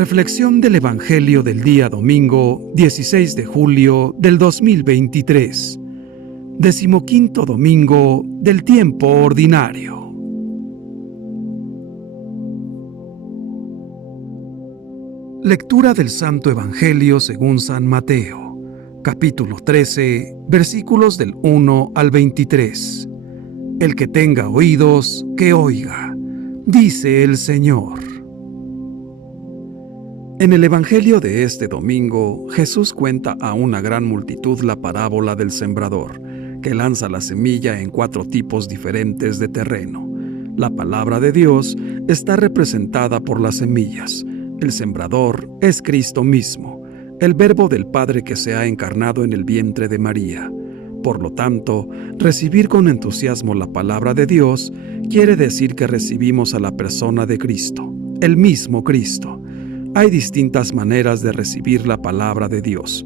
Reflexión del Evangelio del día domingo 16 de julio del 2023. 15º domingo del tiempo ordinario. Lectura del Santo Evangelio según San Mateo, capítulo 13, versículos del 1 al 23. El que tenga oídos, que oiga, dice el Señor. En el Evangelio de este domingo, Jesús cuenta a una gran multitud la parábola del sembrador, que lanza la semilla en 4 tipos diferentes de terreno. La palabra de Dios está representada por las semillas. El sembrador es Cristo mismo, el Verbo del Padre que se ha encarnado en el vientre de María. Por lo tanto, recibir con entusiasmo la palabra de Dios quiere decir que recibimos a la persona de Cristo, el mismo Cristo. Hay distintas maneras de recibir la palabra de Dios.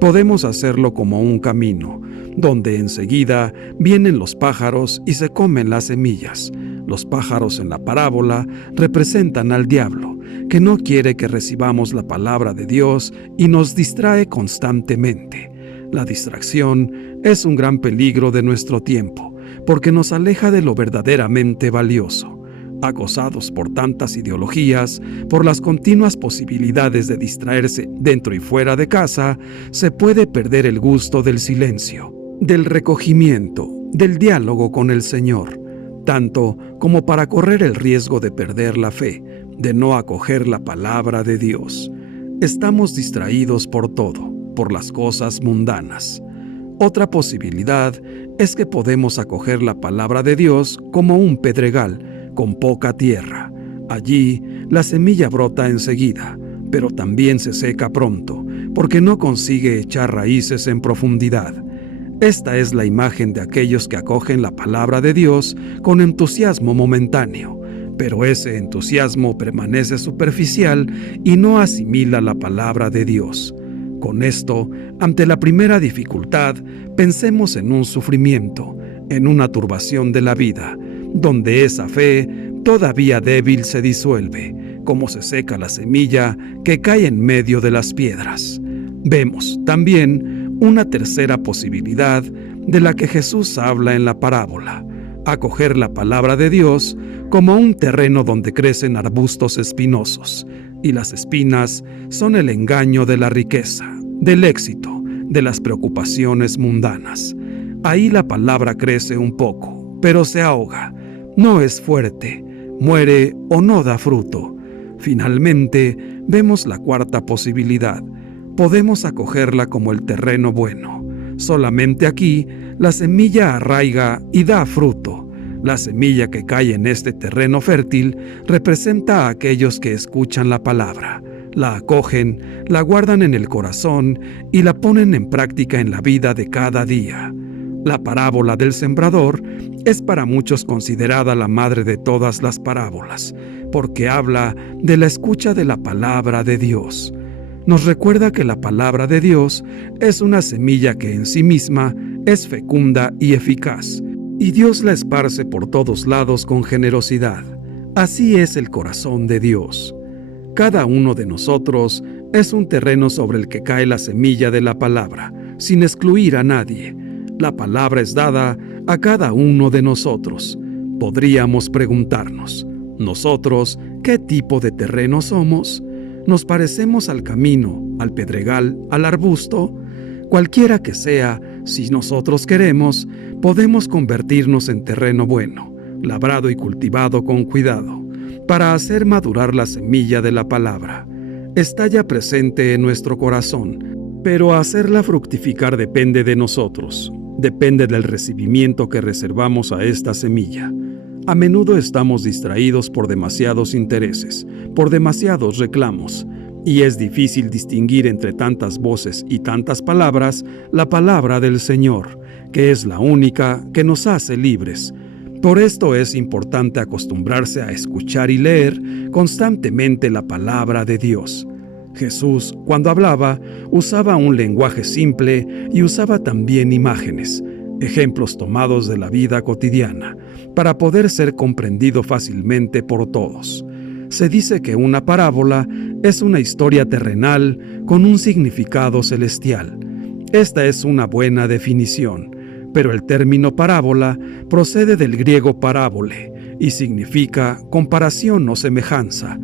Podemos hacerlo como un camino, donde enseguida vienen los pájaros y se comen las semillas. Los pájaros en la parábola representan al diablo, que no quiere que recibamos la palabra de Dios y nos distrae constantemente. La distracción es un gran peligro de nuestro tiempo, porque nos aleja de lo verdaderamente valioso. Acosados por tantas ideologías, por las continuas posibilidades de distraerse dentro y fuera de casa, se puede perder el gusto del silencio, del recogimiento, del diálogo con el Señor, tanto como para correr el riesgo de perder la fe, de no acoger la palabra de Dios. Estamos distraídos por todo, por las cosas mundanas. Otra posibilidad es que podemos acoger la palabra de Dios como un pedregal, con poca tierra. Allí la semilla brota enseguida, pero también se seca pronto, porque no consigue echar raíces en profundidad. Esta es la imagen de aquellos que acogen la palabra de Dios con entusiasmo momentáneo, pero ese entusiasmo permanece superficial y no asimila la palabra de Dios. Con esto, ante la primera dificultad, pensemos en un sufrimiento, en una turbación de la vida, donde esa fe, todavía débil, se disuelve, como se seca la semilla que cae en medio de las piedras. Vemos también una tercera posibilidad de la que Jesús habla en la parábola: acoger la palabra de Dios como un terreno donde crecen arbustos espinosos, y las espinas son el engaño de la riqueza, del éxito, de las preocupaciones mundanas. Ahí la palabra crece un poco, pero se ahoga. No es fuerte, muere o no da fruto. Finalmente, vemos la cuarta posibilidad. Podemos acogerla como el terreno bueno. Solamente aquí, la semilla arraiga y da fruto. La semilla que cae en este terreno fértil representa a aquellos que escuchan la palabra, la acogen, la guardan en el corazón y la ponen en práctica en la vida de cada día. La parábola del sembrador es para muchos considerada la madre de todas las parábolas, porque habla de la escucha de la palabra de Dios. Nos recuerda que la palabra de Dios es una semilla que en sí misma es fecunda y eficaz, y Dios la esparce por todos lados con generosidad. Así es el corazón de Dios. Cada uno de nosotros es un terreno sobre el que cae la semilla de la palabra, sin excluir a nadie. La palabra es dada a cada uno de nosotros. Podríamos preguntarnos, ¿nosotros qué tipo de terreno somos? ¿Nos parecemos al camino, al pedregal, al arbusto? Cualquiera que sea, si nosotros queremos, podemos convertirnos en terreno bueno, labrado y cultivado con cuidado, para hacer madurar la semilla de la palabra. Está ya presente en nuestro corazón, pero hacerla fructificar depende de nosotros. Depende del recibimiento que reservamos a esta semilla. A menudo estamos distraídos por demasiados intereses, por demasiados reclamos, y es difícil distinguir entre tantas voces y tantas palabras la palabra del Señor, que es la única que nos hace libres. Por esto es importante acostumbrarse a escuchar y leer constantemente la palabra de Dios. Jesús, cuando hablaba, usaba un lenguaje simple y usaba también imágenes, ejemplos tomados de la vida cotidiana, para poder ser comprendido fácilmente por todos. Se dice que una parábola es una historia terrenal con un significado celestial. Esta es una buena definición, pero el término parábola procede del griego parábole y significa comparación o semejanza.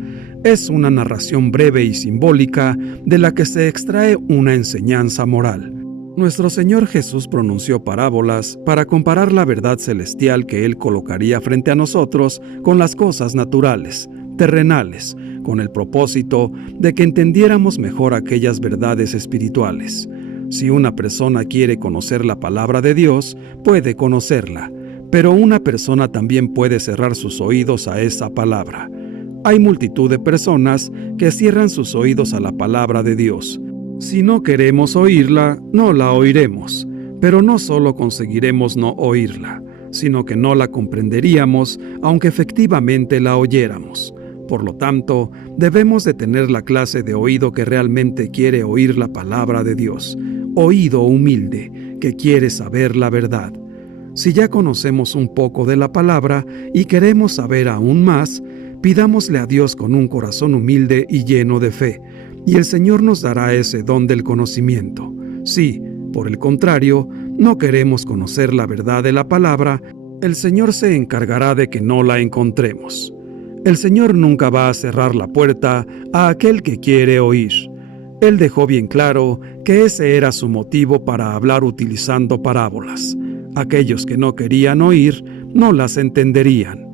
Es una narración breve y simbólica de la que se extrae una enseñanza moral. Nuestro Señor Jesús pronunció parábolas para comparar la verdad celestial que Él colocaría frente a nosotros con las cosas naturales, terrenales, con el propósito de que entendiéramos mejor aquellas verdades espirituales. Si una persona quiere conocer la palabra de Dios, puede conocerla, pero una persona también puede cerrar sus oídos a esa palabra. Hay multitud de personas que cierran sus oídos a la palabra de Dios. Si no queremos oírla, no la oiremos, pero no solo conseguiremos no oírla, sino que no la comprenderíamos aunque efectivamente la oyéramos. Por lo tanto, debemos de tener la clase de oído que realmente quiere oír la palabra de Dios, oído humilde que quiere saber la verdad. Si ya conocemos un poco de la palabra y queremos saber aún más, pidámosle a Dios con un corazón humilde y lleno de fe, y el Señor nos dará ese don del conocimiento. Si, por el contrario, no queremos conocer la verdad de la palabra, el Señor se encargará de que no la encontremos. El Señor nunca va a cerrar la puerta a aquel que quiere oír. Él dejó bien claro que ese era su motivo para hablar utilizando parábolas. Aquellos que no querían oír no las entenderían.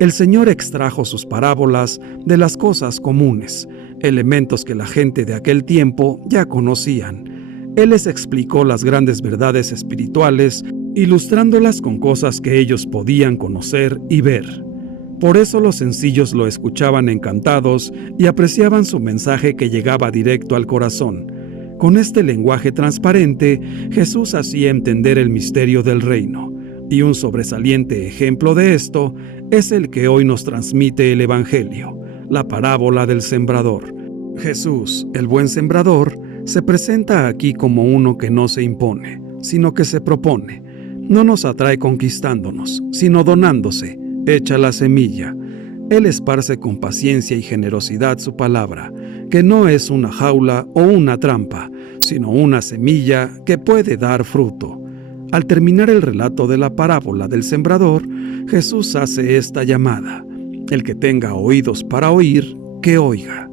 El Señor extrajo sus parábolas de las cosas comunes, elementos que la gente de aquel tiempo ya conocían. Él les explicó las grandes verdades espirituales, ilustrándolas con cosas que ellos podían conocer y ver. Por eso los sencillos lo escuchaban encantados y apreciaban su mensaje que llegaba directo al corazón. Con este lenguaje transparente, Jesús hacía entender el misterio del reino. Y un sobresaliente ejemplo de esto es el que hoy nos transmite el Evangelio, la parábola del sembrador. Jesús, el buen sembrador, se presenta aquí como uno que no se impone, sino que se propone. No nos atrae conquistándonos, sino donándose. Echa la semilla. Él esparce con paciencia y generosidad su palabra, que no es una jaula o una trampa, sino una semilla que puede dar fruto. Al terminar el relato de la parábola del sembrador, Jesús hace esta llamada: el que tenga oídos para oír, que oiga.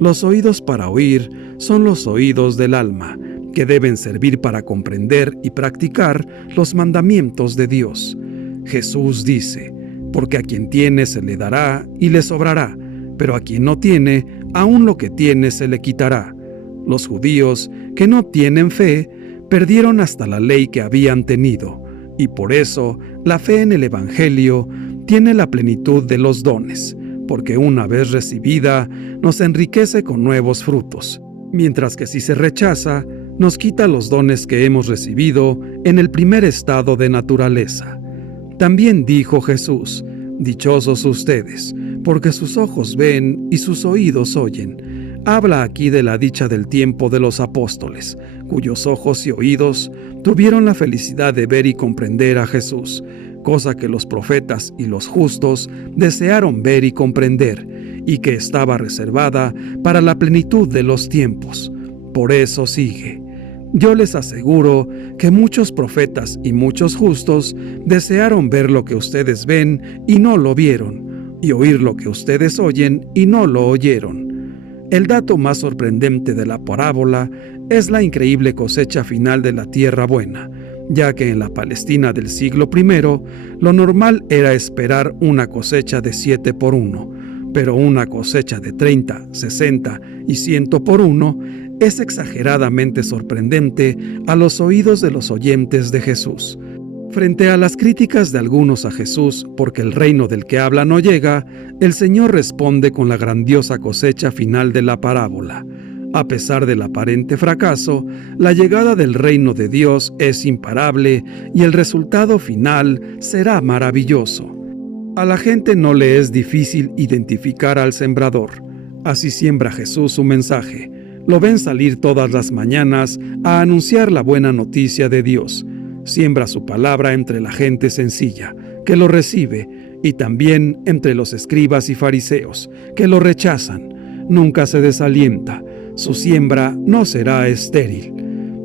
Los oídos para oír son los oídos del alma, que deben servir para comprender y practicar los mandamientos de Dios. Jesús dice: porque a quien tiene se le dará y le sobrará, pero a quien no tiene, aún lo que tiene se le quitará. Los judíos, que no tienen fe, perdieron hasta la ley que habían tenido, y por eso la fe en el Evangelio tiene la plenitud de los dones, porque una vez recibida nos enriquece con nuevos frutos, mientras que si se rechaza, nos quita los dones que hemos recibido en el primer estado de naturaleza. También dijo Jesús: dichosos ustedes, porque sus ojos ven y sus oídos oyen. Habla aquí de la dicha del tiempo de los apóstoles, cuyos ojos y oídos tuvieron la felicidad de ver y comprender a Jesús, cosa que los profetas y los justos desearon ver y comprender, y que estaba reservada para la plenitud de los tiempos. Por eso sigue: yo les aseguro que muchos profetas y muchos justos desearon ver lo que ustedes ven y no lo vieron, y oír lo que ustedes oyen y no lo oyeron. El dato más sorprendente de la parábola es la increíble cosecha final de la tierra buena, ya que en la Palestina del siglo I, lo normal era esperar una cosecha de 7 por 1, pero una cosecha de 30, 60 y 100 por 1 es exageradamente sorprendente a los oídos de los oyentes de Jesús. Frente a las críticas de algunos a Jesús porque el reino del que habla no llega, el Señor responde con la grandiosa cosecha final de la parábola. A pesar del aparente fracaso, la llegada del reino de Dios es imparable y el resultado final será maravilloso. A la gente no le es difícil identificar al sembrador. Así siembra Jesús su mensaje. Lo ven salir todas las mañanas a anunciar la buena noticia de Dios. Siembra su palabra entre la gente sencilla, que lo recibe, y también entre los escribas y fariseos, que lo rechazan. Nunca se desalienta, su siembra no será estéril.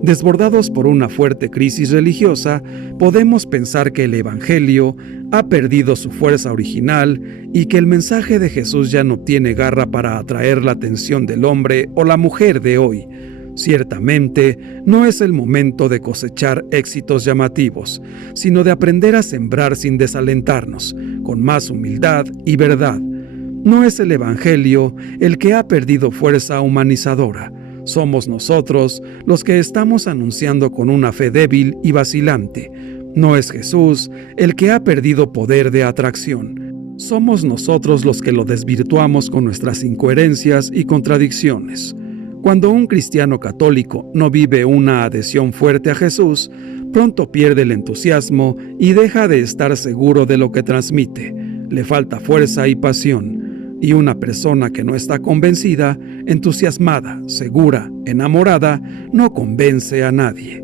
Desbordados por una fuerte crisis religiosa, podemos pensar que el Evangelio ha perdido su fuerza original y que el mensaje de Jesús ya no tiene garra para atraer la atención del hombre o la mujer de hoy. Ciertamente, no es el momento de cosechar éxitos llamativos, sino de aprender a sembrar sin desalentarnos, con más humildad y verdad. No es el Evangelio el que ha perdido fuerza humanizadora. Somos nosotros los que estamos anunciando con una fe débil y vacilante. No es Jesús el que ha perdido poder de atracción. Somos nosotros los que lo desvirtuamos con nuestras incoherencias y contradicciones. Cuando un cristiano católico no vive una adhesión fuerte a Jesús, pronto pierde el entusiasmo y deja de estar seguro de lo que transmite. Le falta fuerza y pasión. Y una persona que no está convencida, entusiasmada, segura, enamorada, no convence a nadie.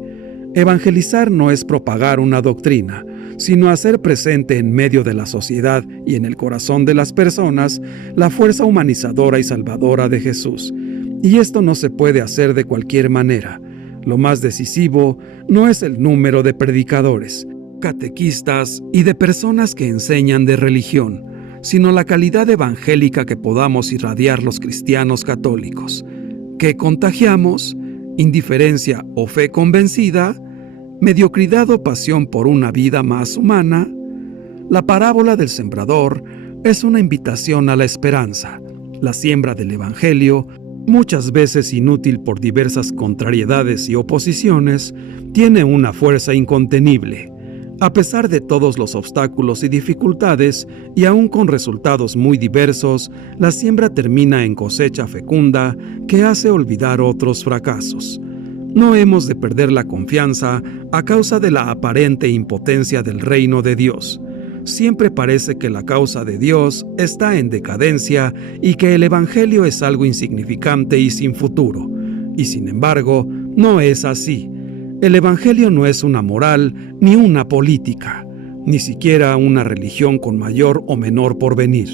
Evangelizar no es propagar una doctrina, sino hacer presente en medio de la sociedad y en el corazón de las personas la fuerza humanizadora y salvadora de Jesús. Y esto no se puede hacer de cualquier manera. Lo más decisivo no es el número de predicadores, catequistas y de personas que enseñan de religión, sino la calidad evangélica que podamos irradiar los cristianos católicos. ¿Qué contagiamos? ¿Indiferencia o fe convencida? ¿Mediocridad o pasión por una vida más humana? La parábola del sembrador es una invitación a la esperanza. La siembra del Evangelio, muchas veces inútil por diversas contrariedades y oposiciones, tiene una fuerza incontenible. A pesar de todos los obstáculos y dificultades, y aún con resultados muy diversos, la siembra termina en cosecha fecunda que hace olvidar otros fracasos. No hemos de perder la confianza a causa de la aparente impotencia del reino de Dios. Siempre parece que la causa de Dios está en decadencia y que el Evangelio es algo insignificante y sin futuro. Y sin embargo, no es así. El Evangelio no es una moral ni una política, ni siquiera una religión con mayor o menor porvenir.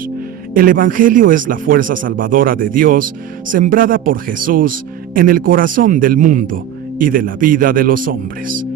El Evangelio es la fuerza salvadora de Dios, sembrada por Jesús en el corazón del mundo y de la vida de los hombres.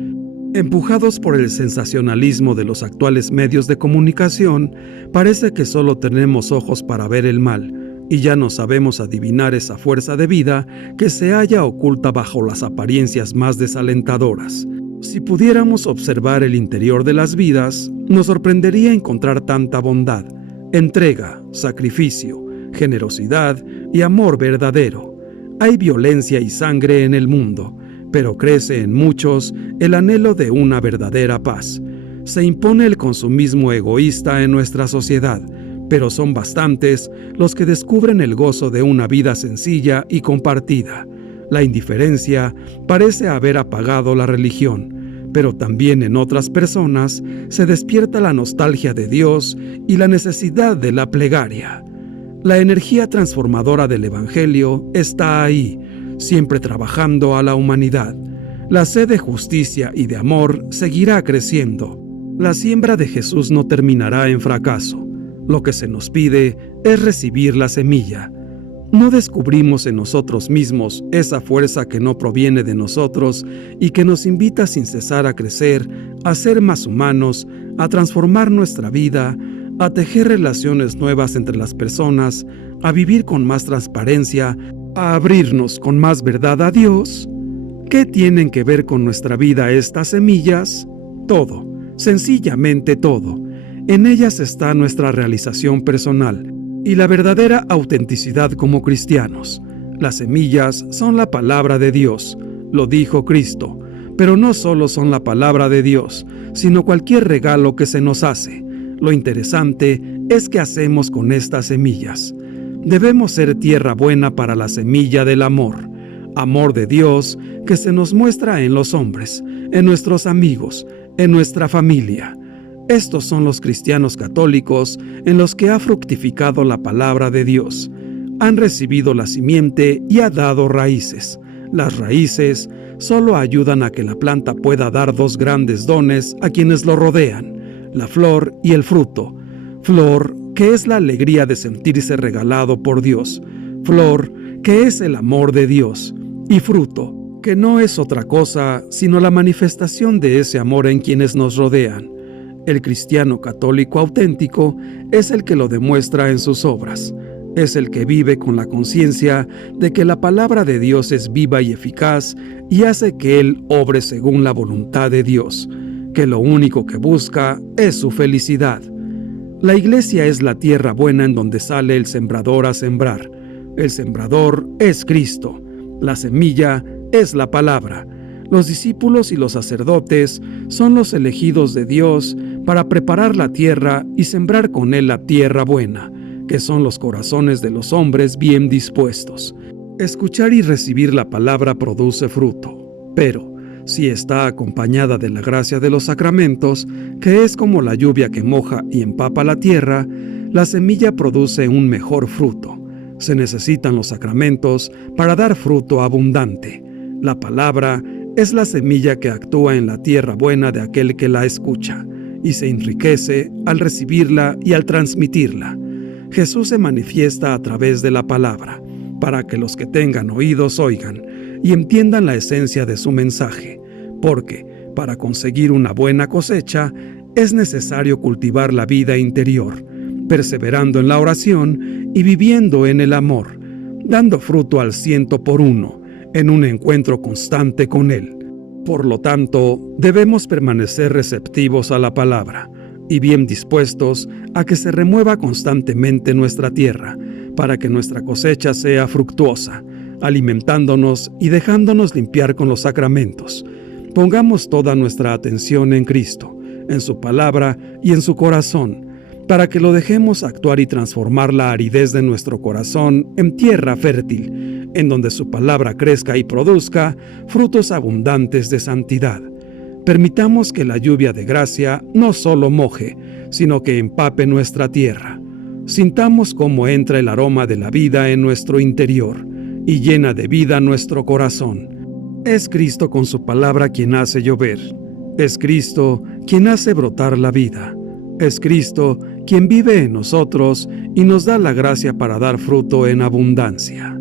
Empujados por el sensacionalismo de los actuales medios de comunicación, parece que solo tenemos ojos para ver el mal, y ya no sabemos adivinar esa fuerza de vida que se halla oculta bajo las apariencias más desalentadoras. Si pudiéramos observar el interior de las vidas, nos sorprendería encontrar tanta bondad, entrega, sacrificio, generosidad y amor verdadero. Hay violencia y sangre en el mundo, pero crece en muchos el anhelo de una verdadera paz. Se impone el consumismo egoísta en nuestra sociedad, pero son bastantes los que descubren el gozo de una vida sencilla y compartida. La indiferencia parece haber apagado la religión, pero también en otras personas se despierta la nostalgia de Dios y la necesidad de la plegaria. La energía transformadora del Evangelio está ahí, siempre trabajando a la humanidad. La sed de justicia y de amor seguirá creciendo. La siembra de Jesús no terminará en fracaso. Lo que se nos pide es recibir la semilla. No descubrimos en nosotros mismos esa fuerza que no proviene de nosotros y que nos invita sin cesar a crecer, a ser más humanos, a transformar nuestra vida, a tejer relaciones nuevas entre las personas, a vivir con más transparencia, a abrirnos con más verdad a Dios. ¿Qué tienen que ver con nuestra vida estas semillas? Todo, sencillamente todo. En ellas está nuestra realización personal y la verdadera autenticidad como cristianos. Las semillas son la palabra de Dios, lo dijo Cristo, pero no solo son la palabra de Dios, sino cualquier regalo que se nos hace. Lo interesante es qué hacemos con estas semillas. Debemos ser tierra buena para la semilla del amor, amor de Dios que se nos muestra en los hombres, en nuestros amigos, en nuestra familia. Estos son los cristianos católicos en los que ha fructificado la palabra de Dios. Han recibido la simiente y ha dado raíces. Las raíces solo ayudan a que la planta pueda dar dos grandes dones a quienes lo rodean, la flor y el fruto. flor, que es la alegría de sentirse regalado por Dios, flor, que es el amor de Dios, y fruto, que no es otra cosa sino la manifestación de ese amor en quienes nos rodean. El cristiano católico auténtico es el que lo demuestra en sus obras, es el que vive con la conciencia de que la palabra de Dios es viva y eficaz y hace que Él obre según la voluntad de Dios, que lo único que busca es su felicidad. La iglesia es la tierra buena en donde sale el sembrador a sembrar. El sembrador es Cristo, la semilla es la palabra. Los discípulos y los sacerdotes son los elegidos de Dios para preparar la tierra y sembrar con Él la tierra buena, que son los corazones de los hombres bien dispuestos. Escuchar y recibir la palabra produce fruto, pero si está acompañada de la gracia de los sacramentos, que es como la lluvia que moja y empapa la tierra, la semilla produce un mejor fruto. Se necesitan los sacramentos para dar fruto abundante. La palabra es la semilla que actúa en la tierra buena de aquel que la escucha, y se enriquece al recibirla y al transmitirla. Jesús se manifiesta a través de la palabra, para que los que tengan oídos oigan y entiendan la esencia de su mensaje, porque para conseguir una buena cosecha es necesario cultivar la vida interior, perseverando en la oración y viviendo en el amor, dando fruto al 100%, en un encuentro constante con Él. Por lo tanto, debemos permanecer receptivos a la palabra y bien dispuestos a que se remueva constantemente nuestra tierra, para que nuestra cosecha sea fructuosa, alimentándonos y dejándonos limpiar con los sacramentos. Pongamos toda nuestra atención en Cristo, en su palabra y en su corazón, para que lo dejemos actuar y transformar la aridez de nuestro corazón en tierra fértil, en donde su palabra crezca y produzca frutos abundantes de santidad. Permitamos que la lluvia de gracia no solo moje, sino que empape nuestra tierra. Sintamos cómo entra el aroma de la vida en nuestro interior y llena de vida nuestro corazón. Es Cristo con su palabra quien hace llover. Es Cristo quien hace brotar la vida. Es Cristo quien vive en nosotros y nos da la gracia para dar fruto en abundancia.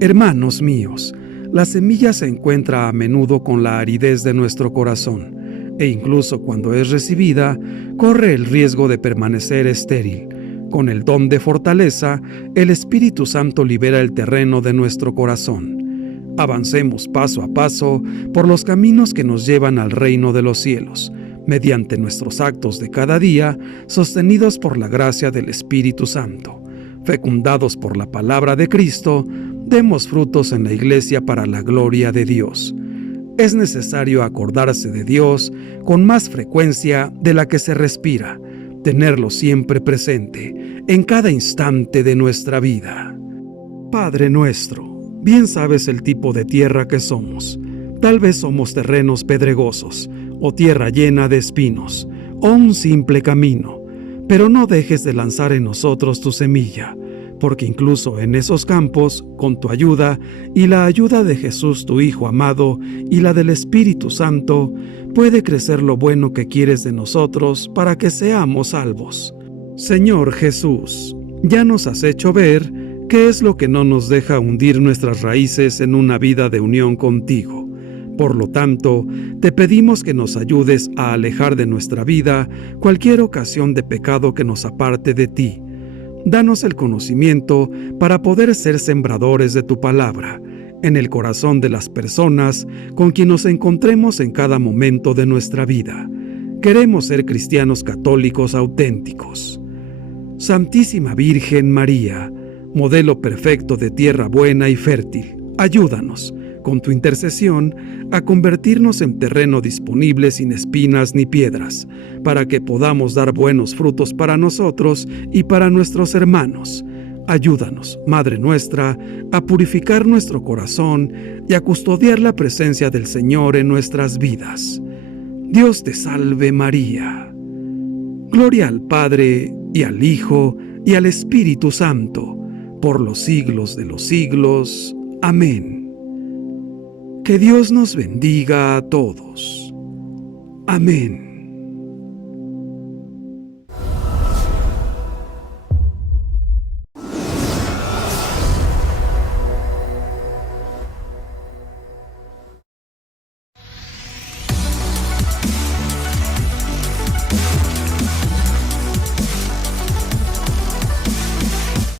Hermanos míos, la semilla se encuentra a menudo con la aridez de nuestro corazón, e incluso cuando es recibida, corre el riesgo de permanecer estéril. Con el don de fortaleza, el Espíritu Santo libera el terreno de nuestro corazón. Avancemos paso a paso por los caminos que nos llevan al reino de los cielos, mediante nuestros actos de cada día, sostenidos por la gracia del Espíritu Santo. Fecundados por la palabra de Cristo, demos frutos en la iglesia para la gloria de Dios. Es necesario acordarse de Dios con más frecuencia de la que se respira, tenerlo siempre presente, en cada instante de nuestra vida. Padre nuestro, bien sabes el tipo de tierra que somos. Tal vez somos terrenos pedregosos, o tierra llena de espinos, o un simple camino, pero no dejes de lanzar en nosotros tu semilla, porque incluso en esos campos, con tu ayuda y la ayuda de Jesús tu Hijo amado y la del Espíritu Santo, puede crecer lo bueno que quieres de nosotros para que seamos salvos. Señor Jesús, ya nos has hecho ver qué es lo que no nos deja hundir nuestras raíces en una vida de unión contigo. Por lo tanto, te pedimos que nos ayudes a alejar de nuestra vida cualquier ocasión de pecado que nos aparte de ti. Danos el conocimiento para poder ser sembradores de tu palabra en el corazón de las personas con quien nos encontremos en cada momento de nuestra vida. Queremos ser cristianos católicos auténticos. Santísima Virgen María, modelo perfecto de tierra buena y fértil, ayúdanos, con tu intercesión, a convertirnos en terreno disponible sin espinas ni piedras, para que podamos dar buenos frutos para nosotros y para nuestros hermanos. Ayúdanos, Madre nuestra, a purificar nuestro corazón y a custodiar la presencia del Señor en nuestras vidas. Dios te salve María. Gloria al Padre, y al Hijo, y al Espíritu Santo, por los siglos de los siglos. Amén. Que Dios nos bendiga a todos. Amén.